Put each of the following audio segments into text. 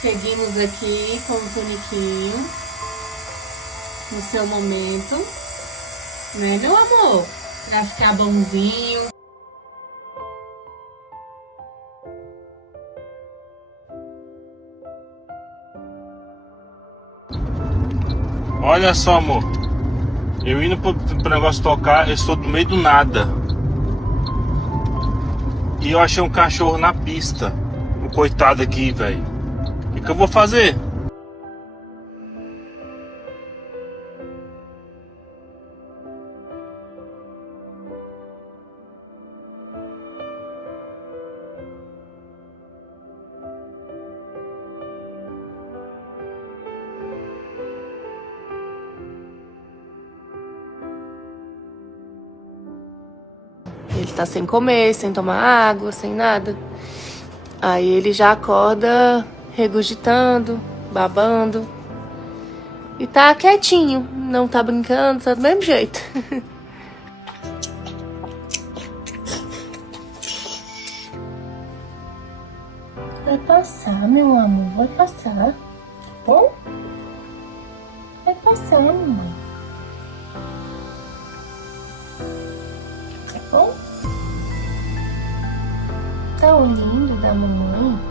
Seguimos aqui com o toniquinho no seu momento, né, meu amor? Pra ficar bonzinho. Olha só, amor. Eu indo pro negócio tocar, eu estou no meio do nada. E eu achei um cachorro na pista. O coitado aqui, velho. O que eu vou fazer? Ele tá sem comer, sem tomar água, sem nada. Aí ele já acorda regurgitando, babando. E tá quietinho, não tá brincando, tá do mesmo jeito. Vai passar, meu amor, vai passar. Bom? Vai passar, mamãe. Tá bom? Tá lindo da mamãe?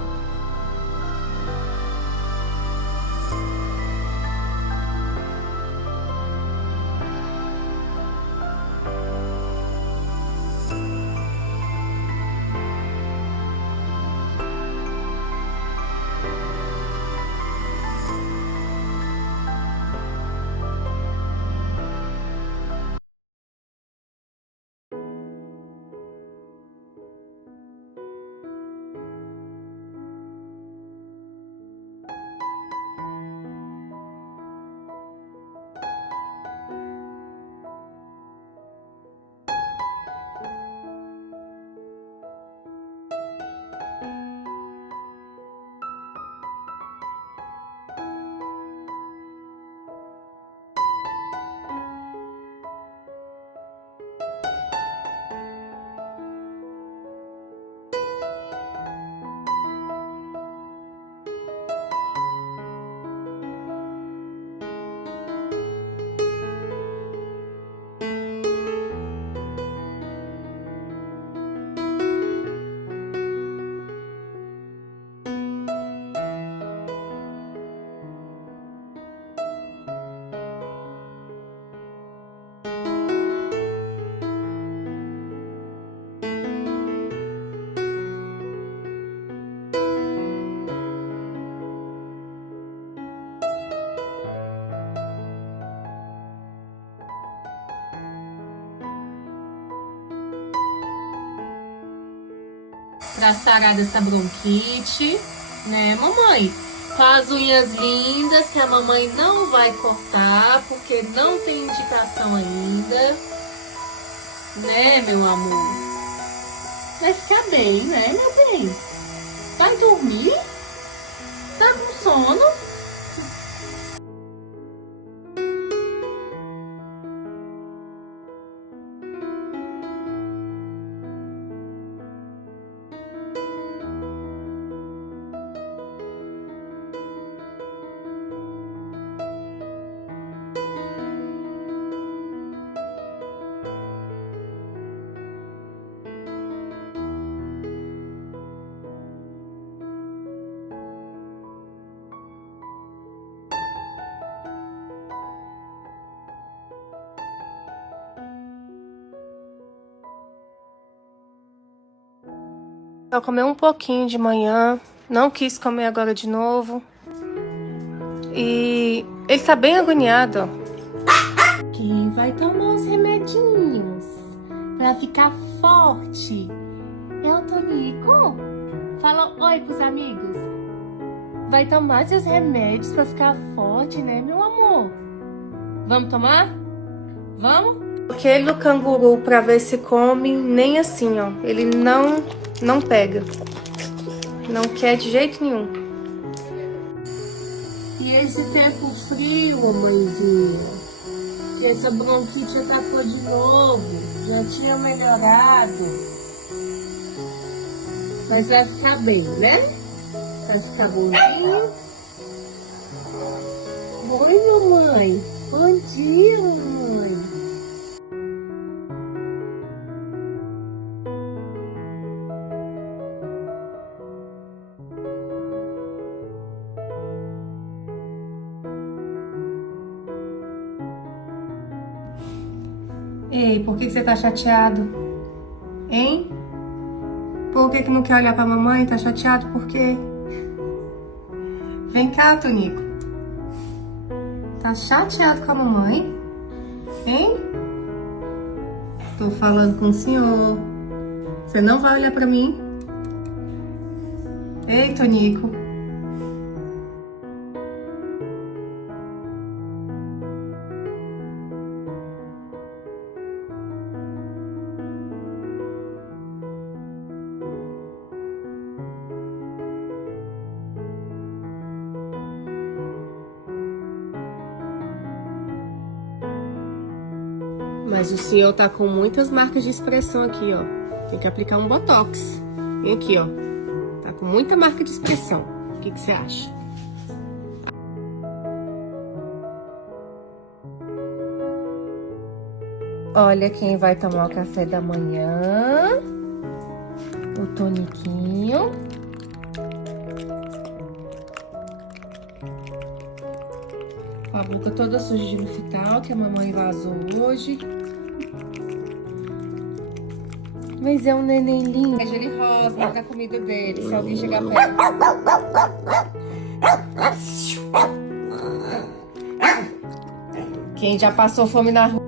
Pra sarar dessa bronquite, né, mamãe? Com as unhas lindas que a mamãe não vai cortar, porque não tem indicação ainda, né, meu amor? Vai ficar bem, né, meu bem? Vai dormir? Tá com sono? Só comeu um pouquinho de manhã, não quis comer agora de novo. E ele tá bem agoniado, ó. Quem vai tomar os remedinhos pra ficar forte é o Tonico. Fala oi pros amigos. Vai tomar seus remédios pra ficar forte, né, meu amor? Vamos tomar? Vamos? Aquele do canguru pra ver se come, nem assim, ó. Ele não pega. Não quer de jeito nenhum. E esse tempo frio, mamãezinha? Que essa bronquite atacou de novo. Já tinha melhorado. Mas vai ficar bem, né? Vai ficar bonzinho? Oi, mamãe. Bom dia, mamãe. Ei, por que você tá chateado? Hein? Por que não quer olhar pra mamãe? Tá chateado por quê? Vem cá, Tonico. Tá chateado com a mamãe? Hein? Tô falando com o senhor. Você não vai olhar pra mim? Ei, Tonico. Mas o senhor tá com muitas marcas de expressão aqui, ó. Tem que aplicar um botox. Vem aqui, ó. Tá com muita marca de expressão. O que você acha? Olha quem vai tomar o café da manhã. O Toniquinho. Com a boca toda suja de Lufital, que a mamãe vazou hoje. Mas é um neném lindo. Veja ele rosa da comida dele, se alguém chegar perto. Quem já passou fome na rua?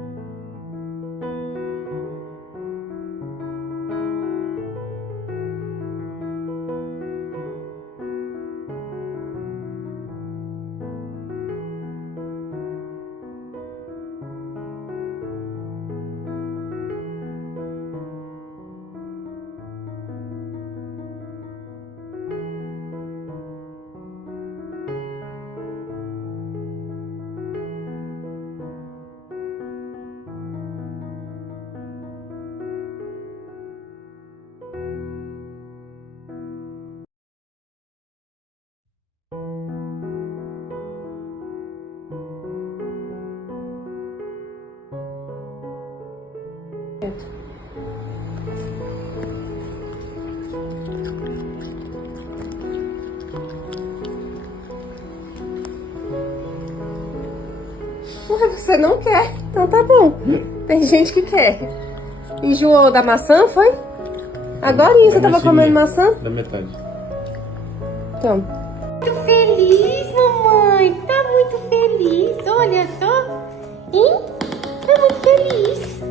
Ué, você não quer? Então tá bom. Tem gente que quer. Enjoou da maçã, foi? Agora você tava comendo maçã? Da metade. Então. Muito feliz, mamãe. Tá muito feliz. Olha só. Hein? Tá muito feliz.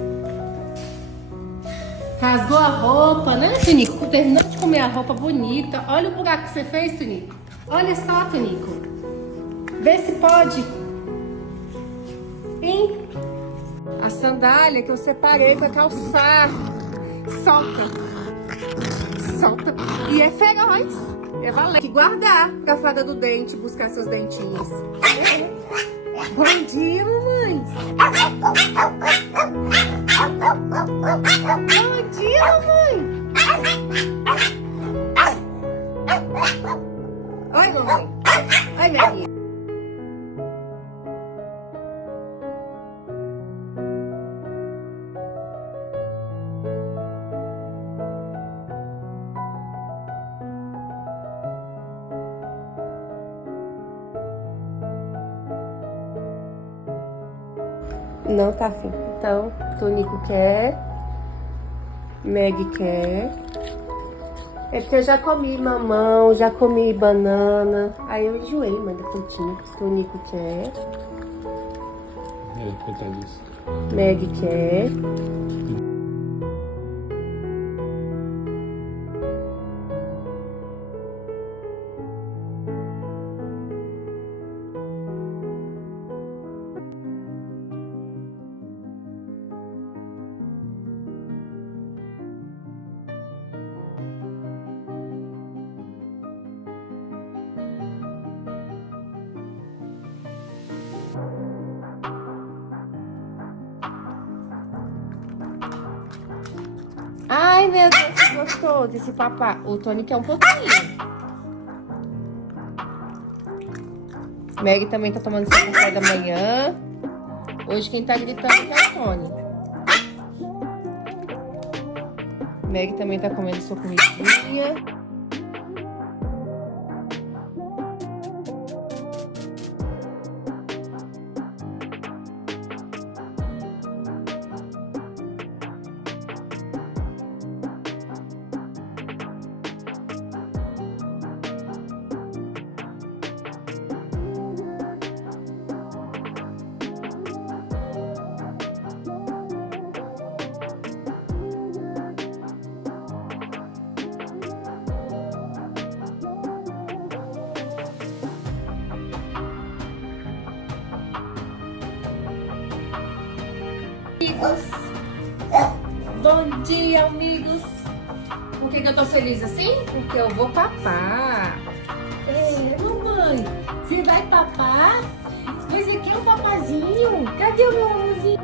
Rasgou a roupa, né, Tonico? Terminou de comer a roupa bonita. Olha o buraco que você fez, Tonico. Olha só, Tonico. Vê se pode. Hein? A sandália que eu separei pra calçar. Solta. Solta. E é feroz. É valente. Tem que guardar pra fada do dente buscar seus dentinhos. Bom dia, mamãe. Bom dia, mamãe. Oi, mamãe. Oi, minha filha. Não tá afim. Então, Tonico quer. Meg quer. É porque eu já comi mamão, já comi banana. Aí eu enjoei, mas da frutinha. Tonico quer. Coitado disso. Meg quer. Ai, meu Deus, que gostoso esse papá. O Tony quer um pouquinho. Meg também tá tomando seu café da manhã. Hoje quem tá gritando é a Tony. Meg também tá comendo sua comidinha. Amigos, bom dia, amigos. Por que eu tô feliz assim? Porque eu vou papar. Mamãe, você vai papar? Mas aqui é um papazinho. Cadê o meu amorzinho?